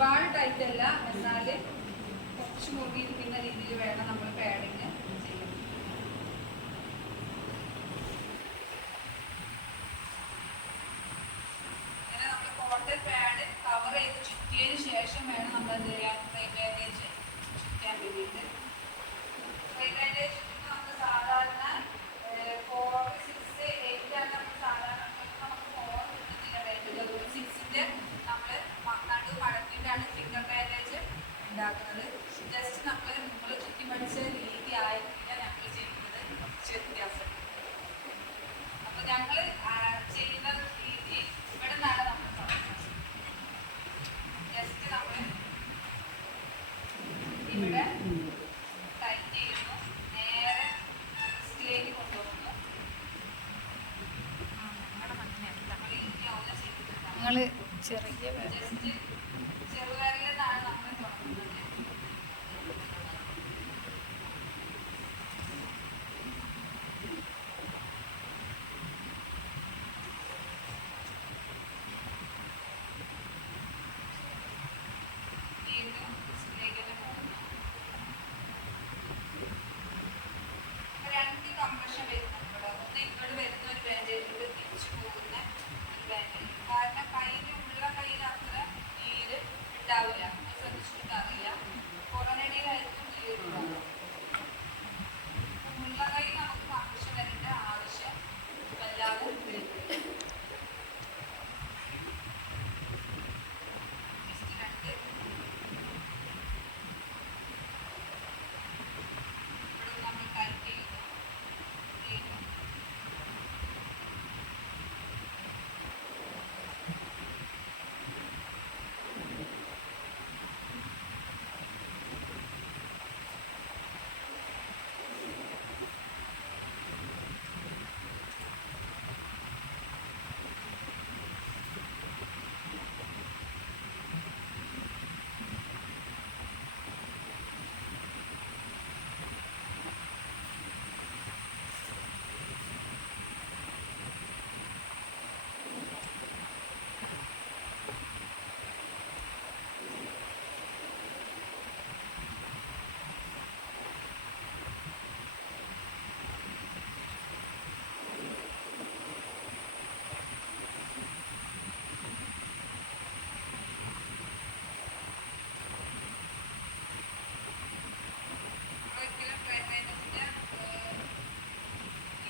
ഒരുപാട് ടൈറ്റ് അല്ല, എന്നാൽ കുറച്ച് മുറുകിയിരിക്കുന്ന രീതിയിൽ വേണം നമ്മൾ പാഡിങ് ചെയ്യാൻ. അങ്ങനെ നമ്മൾ കോട്ടൺ പാഡ് കവർ ചെയ്ത് ചുറ്റിയതിന് ശേഷം വേണം നമ്മൾ എന്ത് ചെയ്യാൻ, ഫ്രൈ ബാൻഡേജ് ചുറ്റാൻ വേണ്ടിയിട്ട്. ഫ്രൈ ബാൻഡേജ് ചുറ്റുമ്പോൾ നമുക്ക് സാധാരണ 4, 6, 8 ആണ് നമ്മൾ സാധാരണ നമുക്ക് 4 കിട്ടുന്നില്ല ടൈറ്റിൽ. അതുകൊണ്ട് 6ന്റെ നമ്മൾ നടു മടക്കിയിട്ടാണ് ഫിംഗർ ബാൻഡേജ് ഉണ്ടാക്കുന്നത്. ജസ്റ്റ് നമ്മൾ ചുറ്റി പഠിച്ച രീതി ആയിരിക്കില്ല ഞങ്ങൾ ചെയ്യുന്നത്, കുറച്ച് വ്യത്യാസം. അപ്പോൾ ഞങ്ങൾ ചെയ്യുന്ന രീതി ഇവിടെ നിന്നാണ് നമ്മൾ തുടങ്ങുന്നത്. ജസ്റ്റ് നമ്മൾ ഇവിടെ ടൈറ്റ് ചെയ്യുന്നു, നേരെ റിസ്റ്റിലേക്ക് കൊണ്ടുപോകുന്നു. നമ്മൾ ഈസിയാവുന്ന ചെയ്തിട്ടുണ്ട്. ജസ്റ്റ് ചെറുവിരലിൽ നിന്നാണ് നമ്മൾ തുടങ്ങുന്നത്. വീണ്ടും റിസ്റ്റിലേക്ക് തന്നെ പോകുന്നു. രണ്ട് കംപ്രഷൻ വരുന്നുണ്ട് ഇവിടെ. ഒന്ന് ഇങ്ങോട്ട് വരുന്ന ഒരു ബാൻഡേജിൽ തിരിച്ചു പോകുന്ന ഒരു ബാൻഡേജ്. കാരണം കയ്യിലുള്ള കയ്യിൽ അത്ര നീര് ഉണ്ടാവില്ല, ശ്രദ്ധിച്ചിട്ടുണ്ടാവില്ല. പുറനടിയിലായിരിക്കും നീരുണ്ടാവുക. ഉള്ള കൈ നമുക്ക് കംപ്രഷൻ വരേണ്ട ആവശ്യം വല്ലാതെ വരുന്നില്ല. നമ്മൾ ടൈറ്റ് ചെയ്യുന്നു.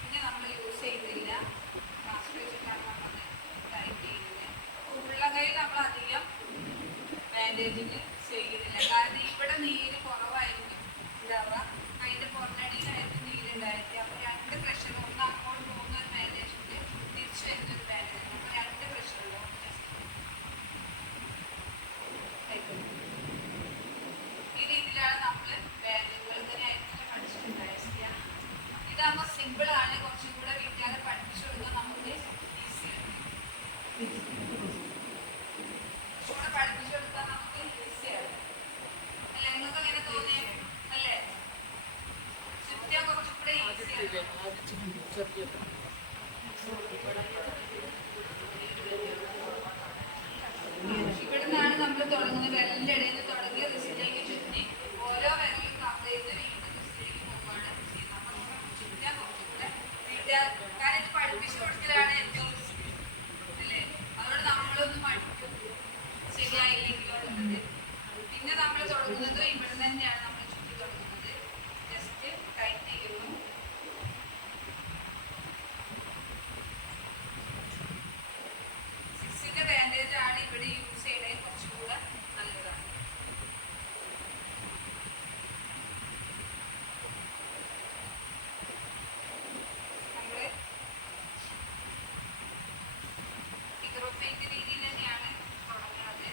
പിന്നെ നമ്മൾ യൂസ് ചെയ്യുന്നില്ല, മാസ്ക് വെച്ചിട്ടാണ് നമ്മൾ ടൈറ്റ് ചെയ്യുന്നത്. ഉള്ള കൈ നമ്മൾ അധികം ബാൻഡേജിങ് ചെയ്യുന്നില്ല, കാരണം ഇവിടെ നീര് കുറവായിരിക്കും ഉണ്ടാവുക. അതിൻ്റെ പുറനടിയിലായിരിക്കും നീരുണ്ടായിരിക്കുക. അപ്പോൾ രണ്ട് പ്രഷർ, ഒന്ന് അങ്ങോട്ട് പോകുന്ന ഒരു ബാൻഡേജുണ്ട്, തിരിച്ചു വരുന്ന ഒരു ബാൻഡേജ്. അപ്പോൾ രണ്ട് പ്രഷർ ഉണ്ടാവും. ഈ രീതിയിലാണ് നമ്മൾ ബാൻഡേജുകൾ ഇങ്ങനെയായിട്ട് പഠിച്ചിട്ടുണ്ടായിരിക്കുക. ഇതാകുമ്പോൾ സിമ്പിളാണ്, കുറച്ചും കൂടെ വീട്ടുകാരെ പഠിപ്പിച്ചു കൊടുക്കാൻ നമുക്ക് ഈസിയാണ്. കൂടെ പഠിപ്പിച്ചു കൊടുക്കാൻ നമുക്ക് ഈസിയാണ് അല്ലേ? നിങ്ങൾക്ക് അങ്ങനെ തോന്നിയേ അല്ലേ? ചുറ്റാൻ കുറച്ചും കൂടെ ഈസിയാണ്. ഇവിടുന്നാണ് നമ്മൾ തുടങ്ങുന്നത്. വിരലിൻ്റെ ഇടയിൽ നിന്ന് തുടങ്ങി റിസ്റ്റിലേക്ക് ചുറ്റി ഓരോ വിരലും കവർ ചെയ്ത് വീണ്ടും റിസ്റ്റിലേക്ക് പോകുകയാണ് ചെയ്യുന്നത്. അപ്പോൾ ചുറ്റാൻ കുറച്ചും കൂടെ കാരണം ഇത് പഠിപ്പിച്ചു കൊടുക്കലാണ് ഏറ്റവും അല്ലേ? അതുകൊണ്ട് നമ്മളൊന്നും പഠിക്കും ശരിയായില്ലെങ്കിലോ ഉള്ളത്. പിന്നെ നമ്മൾ തുടങ്ങുന്നത് ഇവിടെ തന്നെയാണ് നമ്മൾ ചുറ്റി തുടങ്ങുന്നത്. ജസ്റ്റ് ടൈറ്റ് ചെയ്യുന്നു. സിക്സിൻ്റെ ബാൻഡേജ് ആണ് ഇവിടെ യൂസ് ചെയ്യണത്, കുറച്ചും കൂടെ നല്ലതാണ്. നമ്മൾ ഫിഗർ ഓഫ് 8 രീതിയിൽ തന്നെയാണ് തുടങ്ങുന്നത്.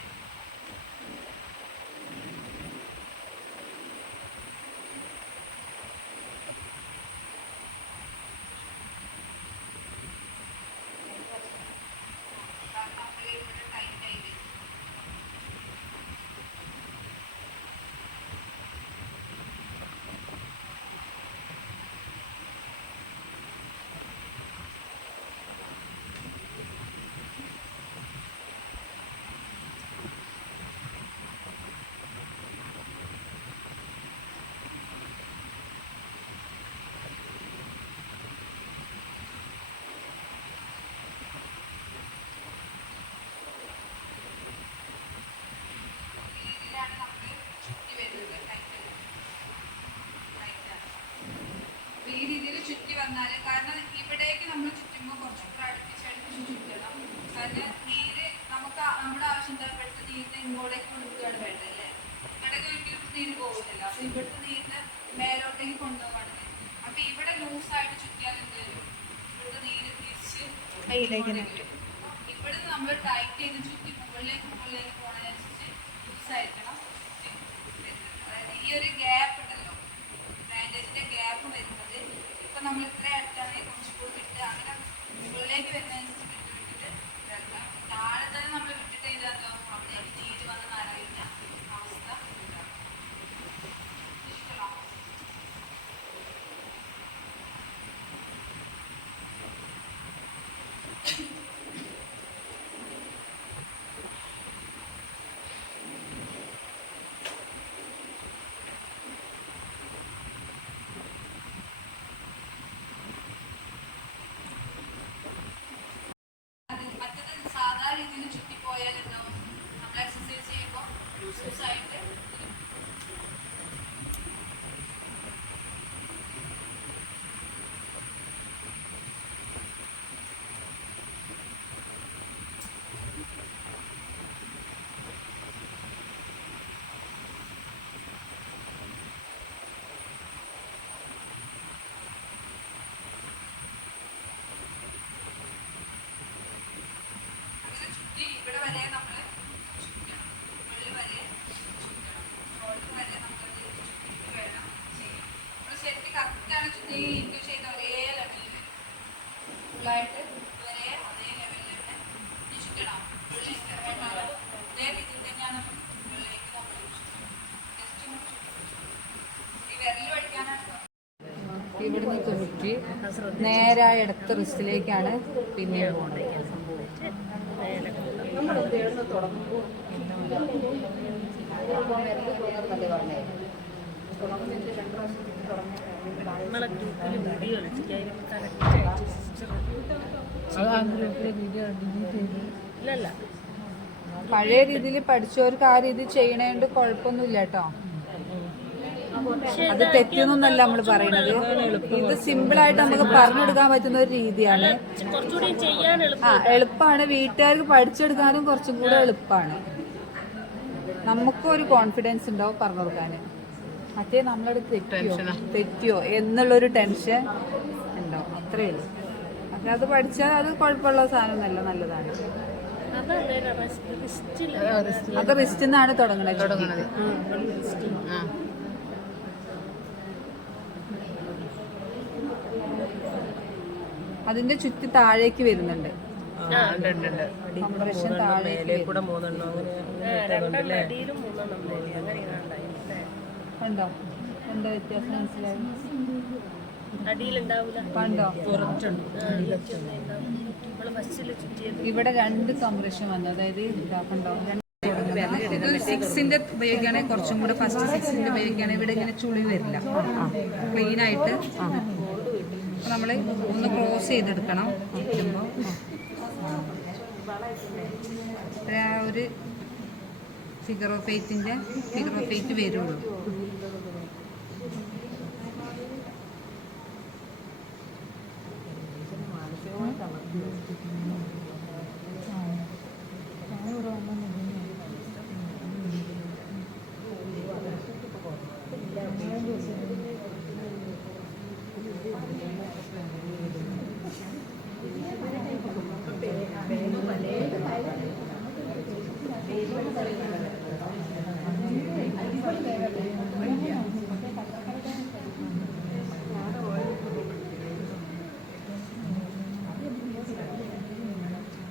കാരണം നീര് നമുക്ക് നമ്മുടെ ആവശ്യം പെട്ടെന്ന് നീരിനെ ഇങ്ങോട്ടേക്ക് കൊണ്ടുപോവുകയാണ് വേണ്ടത് അല്ലേ. ഇങ്ങോട്ടേക്ക് ഒരിക്കലും നീര് പോകില്ലല്ലോ. അപ്പൊ ഇവിടുത്തെ നീരിന് മേലോട്ടേക്ക് കൊണ്ടുപോകാണ്. അപ്പൊ ഇവിടെ ലൂസായിട്ട് ചുറ്റിയാൽ എന്ത് വരും? ഇവിടുത്തെ നീര് തിരിച്ച് ഇവിടുന്ന് നമ്മൾ ടൈറ്റ് ചെയ്ത് ചുറ്റി മുകളിലേക്ക് പോകുന്നതിനനുസരിച്ച് ലൂസായിരിക്കണം. അതായത് ഈ ഒരു ഗ്യാപ്പ് ഉണ്ടല്ലോ, ബാൻഡേജിന്റെ ഗ്യാപ്പ് വരുന്നത് ഇപ്പൊ നമ്മൾ ഇത്ര അടുത്താണെങ്കിൽ കുറച്ചുകൂടി വിട്ട് അങ്ങനെ മുകളിലേക്ക് വരുന്നതനുസരിച്ച് വിട്ടിട്ട് ഇതാക്കാം. താഴെ തന്നെ നമ്മൾ വിട്ടിട്ട് ഇതാക്കാം, അവിടേക്ക് നീര് വന്ന് നനയുന്ന അവസ്ഥ ഉണ്ടാകും. മറ്റത് സാധാ രീതിയിൽ ചുറ്റിപ്പോയാൽ ഉണ്ടാവും നമ്മൾ എക്സസൈസ് ചെയ്യുമ്പോൾ ലൂസായിട്ട് ഇവിടെ വരെ നമ്മൾ ചുറ്റണം, മുകളിൽ വരെ ചുറ്റണം, ഷോൾഡർ വരെ നമ്മൾ ചുറ്റിട്ട് വേണം ചെയ്യാൻ. നമ്മൾ ശരിക്കും കറക്റ്റാണ് ചുറ്റി ഇൻഡ്യൂ ചെയ്ത് ഒരേ ലെവലിൽ വരും. ഫുള്ളായിട്ട് വരെ അതേ ലെവലിൽ തന്നെ ചുറ്റണം. മുകളിലേക്ക് അതേ രീതിയിൽ തന്നെയാണ് മുകളിലേക്ക് നമ്മൾ ചുറ്റണം. ജസ്റ്റ് ഈ വിരൽ പഠിക്കാനാണ്. ഇവിടുന്ന് ചുറ്റി നേരെ ഇടത്ത റിസ്റ്റിലേക്കാണ് പിന്നെ പോകേണ്ടത്. പഴയ രീതിയിൽ പഠിച്ചവർക്ക് ആ രീതി ചെയ്യണേണ്ട് കുഴപ്പമൊന്നുമില്ല കേട്ടോ. അത് തെറ്റൊന്നല്ല നമ്മൾ പറയുന്നത്. ഇത് സിമ്പിളായിട്ട് നമുക്ക് പറഞ്ഞെടുക്കാൻ പറ്റുന്ന ഒരു രീതിയാണ്. എളുപ്പമാണ്, വീട്ടുകാർക്ക് പഠിച്ചെടുക്കാനും കുറച്ചും കൂടെ എളുപ്പമാണ്. നമുക്കും ഒരു കോൺഫിഡൻസ് ഉണ്ടാവും പറഞ്ഞു കൊടുക്കാൻ. മറ്റേ നമ്മളടുത്ത് തെറ്റിയോ എന്നുള്ളൊരു ടെൻഷൻ ഉണ്ടാവും, അത്രയേ ഉള്ളൂ. പക്ഷെ അത് പഠിച്ചാൽ അത് കുഴപ്പമുള്ള സാധനമൊന്നുമല്ല, നല്ലതാണ്. അത് റിസ്റ്റിൽ നിന്നാണ് തുടങ്ങണത്. അതിന്റെ ചുറ്റി താഴേക്ക് വരുന്നുണ്ട്. കംപ്രഷൻ താഴേക്ക് ഉണ്ടോ? എന്താ വ്യത്യാസം മനസ്സിലായി? കണ്ടോ? ഇവിടെ 2 കംപ്രഷൻ വന്നു. അതായത് കണ്ടോ, 6ന്റെ ഉപയോഗിക്കുകയാണെങ്കിൽ കുറച്ചും കൂടെ ഫസ്റ്റ് 6ന്റെ ഉപയോഗിക്കുകയാണെങ്കിൽ ഇവിടെ ഇങ്ങനെ ചുളി വരില്ല, ക്ലീൻ ആയിട്ട്. നമ്മൾ ഒന്ന് ക്രോസ് ചെയ്തെടുക്കണം. ചുറ്റുമ്പോൾ ആ ഒരു ഫിഗർ ഓഫ് എയ്റ്റ് വരുള്ളൂ.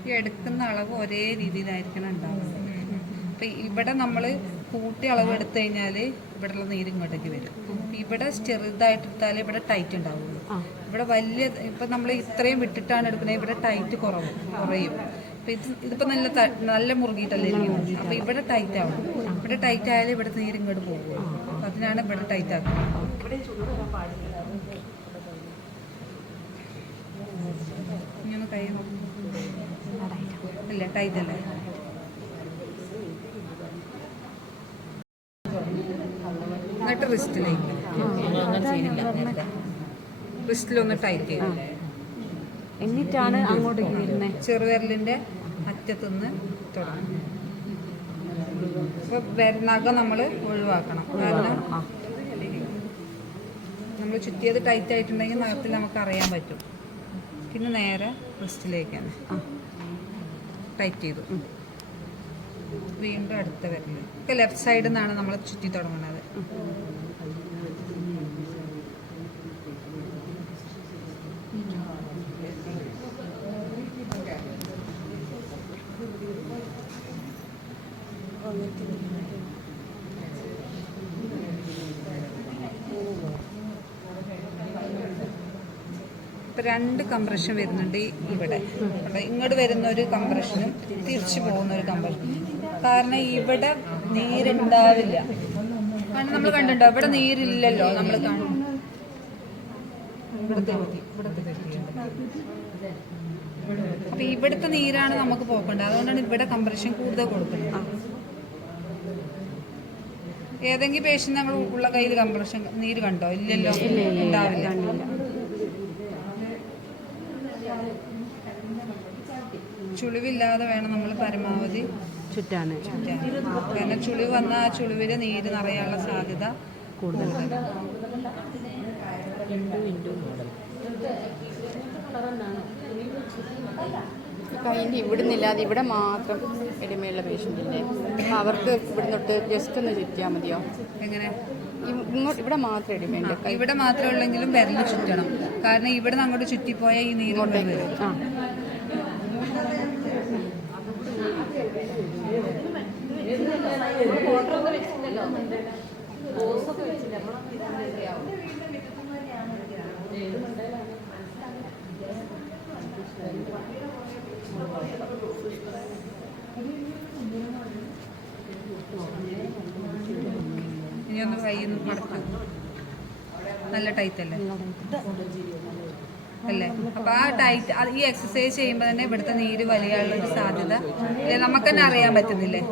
ഈ എടുക്കുന്ന അളവ് ഒരേ രീതിയിലായിരിക്കണം ഉണ്ടാവുന്നത്. അപ്പം ഇവിടെ നമ്മൾ കൂട്ടി അളവ് എടുത്തു കഴിഞ്ഞാൽ ഇവിടെയുള്ള നീര് ഇങ്ങോട്ടേക്ക് വരും. ഇവിടെ ചെറുതായിട്ടെടുത്താൽ ഇവിടെ ടൈറ്റ് ഉണ്ടാവുള്ളൂ. ഇവിടെ വലിയ ഇപ്പം നമ്മൾ ഇത്രയും വിട്ടിട്ടാണ് എടുക്കുന്നത്, ഇവിടെ ടൈറ്റ് കുറയും. അപ്പം ഇതിപ്പോൾ നല്ല മുറുകിയിട്ടല്ലേ ഇരിക്കുന്നത്. അപ്പം ഇവിടെ ടൈറ്റ് ആവും. ഇവിടെ ടൈറ്റ് ആയാലും ഇവിടെ നീര് ഇങ്ങോട്ട് പോകുള്ളൂ. അപ്പം അതിനാണ് ഇവിടെ ടൈറ്റ് ആക്കുന്നത്. ഇങ്ങനെ കൈ നോക്കും, അല്ല ടൈറ്റ് അല്ലേ? എന്നിട്ട് റിസ്റ്റിലേക്ക് റിസ്റ്റിലൊന്ന് ടൈറ്റ് ചെയ്യും. എന്നിട്ടാണ് അങ്ങോട്ടേക്ക് വരുന്നത്. ചെറുവിരലിന്റെ ആ അറ്റത്തുനിന്ന് തുടങ്ങും. അപ്പോൾ നഖം നമ്മൾ ഒഴിവാക്കണം. കാരണം നമ്മൾ ചുറ്റിയത് ടൈറ്റ് ആയിട്ടുണ്ടെങ്കിൽ നഖത്തിൽ നമുക്ക് അറിയാൻ പറ്റും. പിന്നെ നേരെ റിസ്റ്റിലേക്കാണ് ടൈറ്റ് ചെയ്തു. വീണ്ടും അടുത്ത വിരൽ ഒക്കെ ലെഫ്റ്റ് സൈഡിൽ നിന്നാണ് നമ്മൾ ചുറ്റി തുടങ്ങുന്നത്. ഇപ്പം 2 കംപ്രഷൻ വരുന്നുണ്ട് ഇവിടെ. ഇങ്ങോട്ട് വരുന്ന ഒരു കംപ്രഷനും തിരിച്ചു പോകുന്ന ഒരു കംപ്രഷനും. കാരണം ഇവിടെ നീരുണ്ടാവില്ല. കാരണം നമ്മൾ കണ്ടിട്ടുണ്ടോ ഇവിടെ നീരില്ലല്ലോ. നമ്മൾ അപ്പം ഇവിടുത്തെ നീരാണ് നമുക്ക് പോക്കേണ്ടത്. അതുകൊണ്ടാണ് ഇവിടെ കംപ്രഷൻ കൂടുതൽ കൊടുക്കുന്നത്. ഏതെങ്കിലും പേഷ്യൻ്റ് നമ്മൾ ഉള്ള കയ്യിൽ കംപ്രഷൻ നീര് കണ്ടോ? ഇല്ലല്ലോ, ഉണ്ടാവില്ല. ചുളിവില്ലാതെ വേണം നമ്മൾ പരമാവധി ചുറ്റാൻ. കാരണം ചുളിവ് വന്നാൽ ആ ചുളിവിൽ നീര് നിറയാനുള്ള സാധ്യത കൂടുതലാണ്. കൈൻ്റെ ഇവിടുന്നില്ലാതെ ഇവിടെ മാത്രം എളിമയുള്ള പേഷ്യൻ്റില്ലേ, അവർക്ക് ഇവിടെ തൊട്ട് ജസ്റ്റ് ഒന്ന് ചുറ്റിയാൽ മതിയോ? എങ്ങനെ? ഇങ്ങോട്ട് ഇവിടെ മാത്രം എളിമയുണ്ട്. ഇവിടെ മാത്രമേ ഉള്ളെങ്കിലും വിരൽ ചുറ്റണം. കാരണം ഇവിടെ നിന്ന് അങ്ങോട്ട് ചുറ്റിപ്പോയാൽ ഈ നീര് വരും. ഇനി ഒന്ന് കൈ മടക്കാം. നല്ല ടൈറ്റ് അല്ലേ? അപ്പൊ ആ ടൈറ്റ് ഈ എക്സസൈസ് ചെയ്യുമ്പോൾ തന്നെ ഇവിടുത്തെ നീര് വലിയാനുള്ള ഒരു സാധ്യത നമുക്ക് തന്നെ അറിയാൻ പറ്റുന്നില്ലേ?